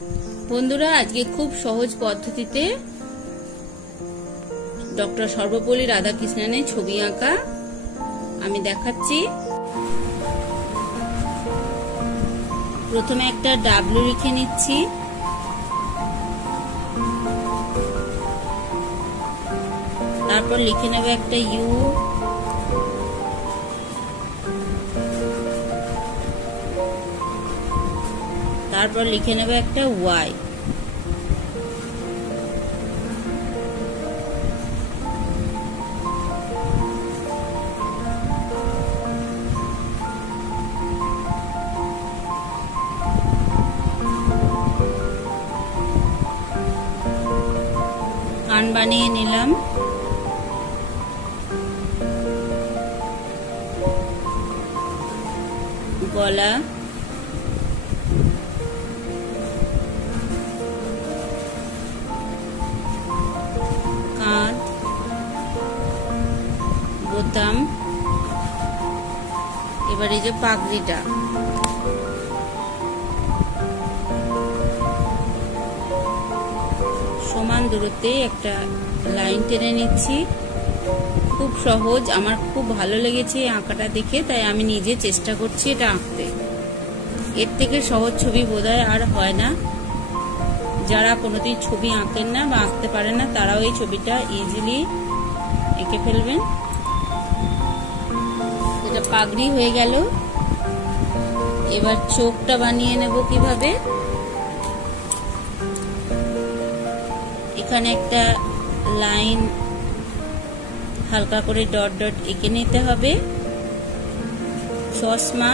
বন্ধুরা, আজকে খুব সহজ পদ্ধতিতে ডক্টর সর্বপল্লী রাধাকৃষ্ণনের ছবি আঁকা আমি দেখাচ্ছি। প্রথমে একটা ডাব্লু লিখে নিচ্ছি, তারপর লিখে নেব একটা ইউ, তারপর লিখে নেব একটা ওয়াই, কান বানিয়ে নিলাম, গলা, কাঁধ, বোতাম, এবার এই যে পাগড়িটা, সমান দূরত্বে একটা লাইন টেনে নিচ্ছি। খুব সহজ, আমার খুব ভালো লেগেছে এই আঁকাটা দেখে, তাই আমি নিজে চেষ্টা করছি এটা আঁকতে। এর থেকে সহজ ছবি বোধহয় আর হয় না। যারা কোনোদিন ছবি আঁকেন না বা আঁকতে পারেন না, তারাও এই ছবিটা ইজিলি এঁকে ফেলবেন। এটা পাগড়ি হয়ে গেল। এবার চোখটা বানিয়ে নেব কিভাবে। এখানে একটা লাইন হালকা করে ডট ডট এঁকে নিতে হবে। চশমা,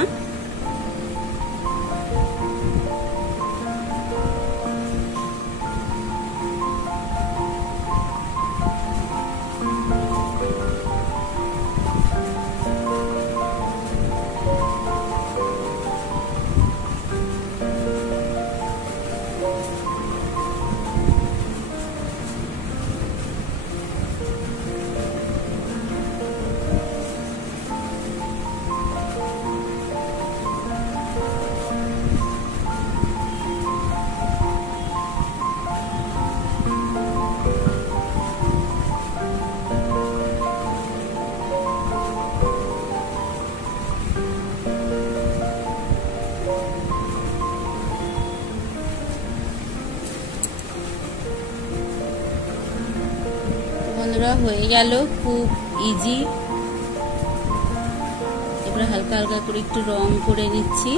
বন্ধুরা হয়ে গেল, খুব ইজি। এবার হালকা হালকা করে একটু রং করে নিচ্ছি।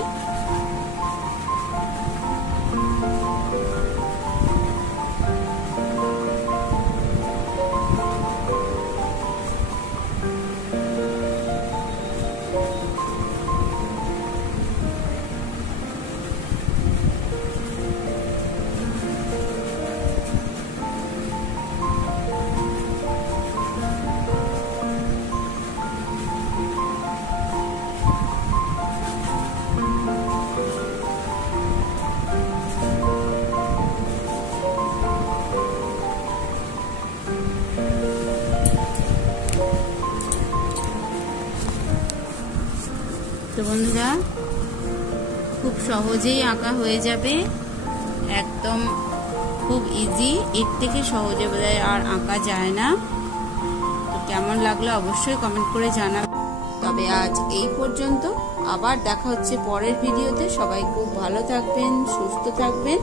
তো বন্ধুরা, খুব সহজেই আঁকা হয়ে যাবে, একদম খুব ইজি। এর থেকে সহজে বোধহয় আর আঁকা যায় না। তো কেমন লাগলো অবশ্যই কমেন্ট করে জানাবেন। তবে আজ এই পর্যন্ত, আবার দেখা হচ্ছে পরের ভিডিওতে। সবাই খুব ভালো থাকবেন, সুস্থ থাকবেন।